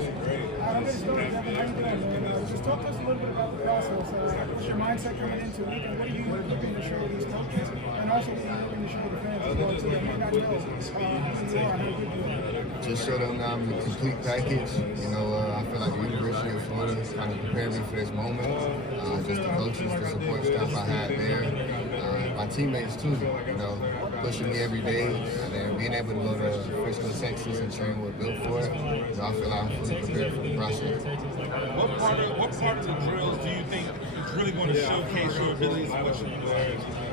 I'm going to start, Devin. How you doing, man? Just talk to us a little bit about the process. What's your mindset coming into week, and what are you looking to show these coaches, and also what are you looking to show the fans as well, too? They may not know who you are, how good you are. Just show them that I'm the complete package. I feel like the University of Florida kind of prepared me for this moment. Just the coaches, the support staff I had there, my teammates too, pushing me every day, and then being able to go to Frisco, Texas and train with Bill for it. I feel like I'm fully prepared for the process. What part of the drills do you think is really going to showcase your abilities and what you can do?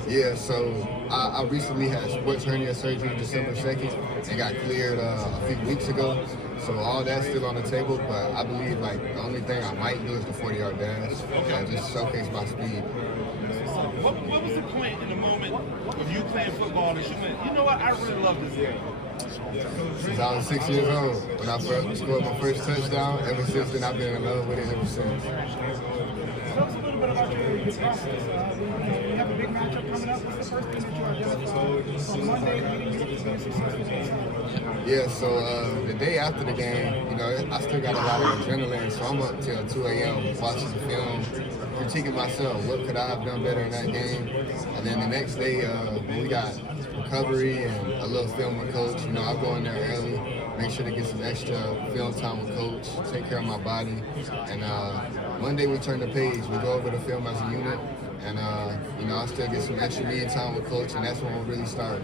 Yeah, so I recently had sports hernia surgery December 2nd and got cleared a few weeks ago. So all that's still on the table, but I believe the only thing I might do is the 40-yard dash. Just showcase my speed. What was the point in the moment of you playing football that you went, you know what, I really love this game? Since I was 6 years old, when I first scored my first touchdown, ever since then I've been in love with it ever since. Tell us a little bit about your process. We have a big matchup coming up. What's the first thing that you identified from Monday leading you up to being successful? Yeah, so the day after the game, I still got a lot of adrenaline, so I'm up till 2 a.m. watching the film, critiquing myself. What could I have done better in that game? And then the next day, when we got recovery and a little film with Coach, I go in there early, make sure to get some extra film time with Coach, take care of my body. And Monday we turn the page, we go over the film as a unit, and I still get some extra meeting time with Coach, and that's when we'll really start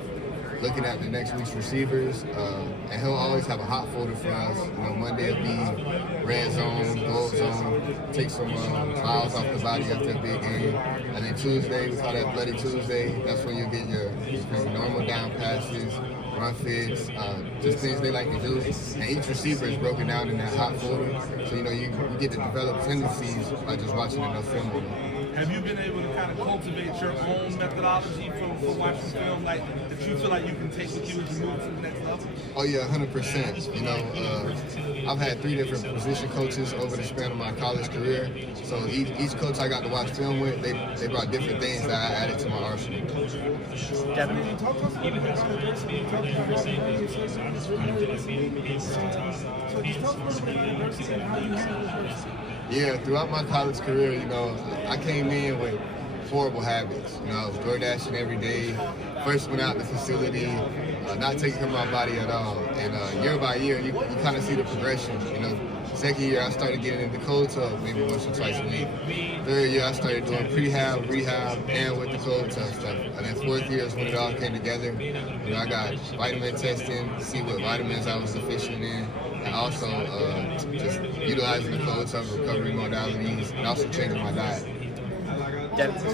looking at the next week's receivers, and he'll always have a hot folder for us. Monday will be red zone, gold zone, take some miles off the body after a big game. And then Tuesday, we call that Bloody Tuesday. That's when you get your normal down passes, run fits, just things they like to do. And each receiver is broken down in that hot folder, so you get to develop tendencies by just watching enough film with them. Have you been able to kind of cultivate your own methodology for watching film, that you feel like you can take with you as you move to the next level? Oh yeah, 100%. I've had 3 different position coaches over the span of my college career. So each coach I got to watch film with, they brought different things that I added to my arsenal. Devin, talk to us a little bit about adversity. You talked about how the hernia surgery is really this week. So just talk a little bit about adversity and how you handle adversity. Yeah, throughout my college career, I came in with horrible habits. I was door dashing every day, first went out the facility, not taking care of my body at all. And year by year, you kind of see the progression. Second year, I started getting into cold tub maybe once or twice a week. Third year, I started doing prehab, rehab, and with the cold tub stuff. And then fourth year is when it all came together. I got vitamin testing to see what vitamins I was deficient in, and also just utilizing the cold tub recovery modalities, and also changing my diet. Devin. So you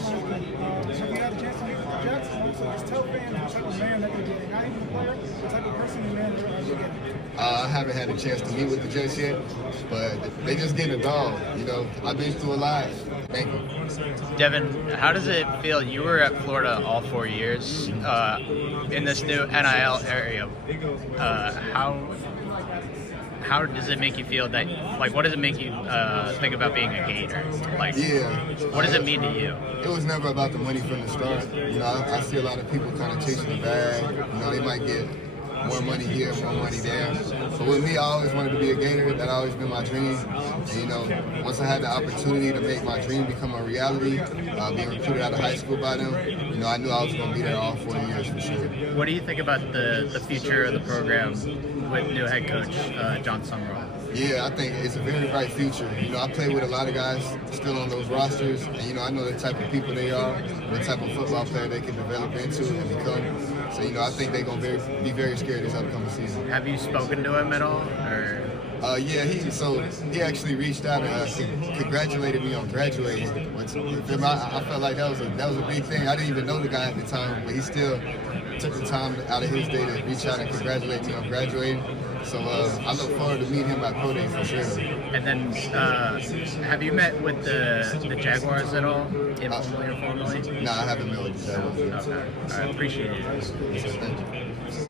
had a chance to meet with the Jets, so just tell fans the type of man that you're getting. Not even a player, the type of person and man that you're getting. I haven't had a chance to meet with the Jets yet, but they just getting a dog. I've been through a lot. Thank you. Devin, how does it feel? You were at Florida all 4 years in this new NIL area. How does it make you feel that, what does it make you think about being a Gator? What does it mean to you? It was never about the money from the start. I see a lot of people kind of chasing the bag. They might get more money here, more money there. But with me, I always wanted to be a Gator. That always been my dream. And, once I had the opportunity to make my dream become a reality, being recruited out of high school by them, I knew I was going to be there all 4 years for sure. What do you think about the future of the program with new head coach John Summerall? Yeah, I think it's a very bright future. I play with a lot of guys still on those rosters, and I know the type of people they are, the type of football player they can develop into and become. So, I think they're going to be very scared this upcoming season. Have you spoken to him at all? Or? Yeah, he actually reached out and congratulated me on graduating. I felt like that was a big thing. I didn't even know the guy at the time, but he still took the time out of his day to reach out and congratulate me on graduating. So I look forward to meeting him at Pro Day for sure. And then, have you met with the Jaguars at all, informally or formally? No, I haven't met with the Jaguars. Okay. I appreciate it. Thank you.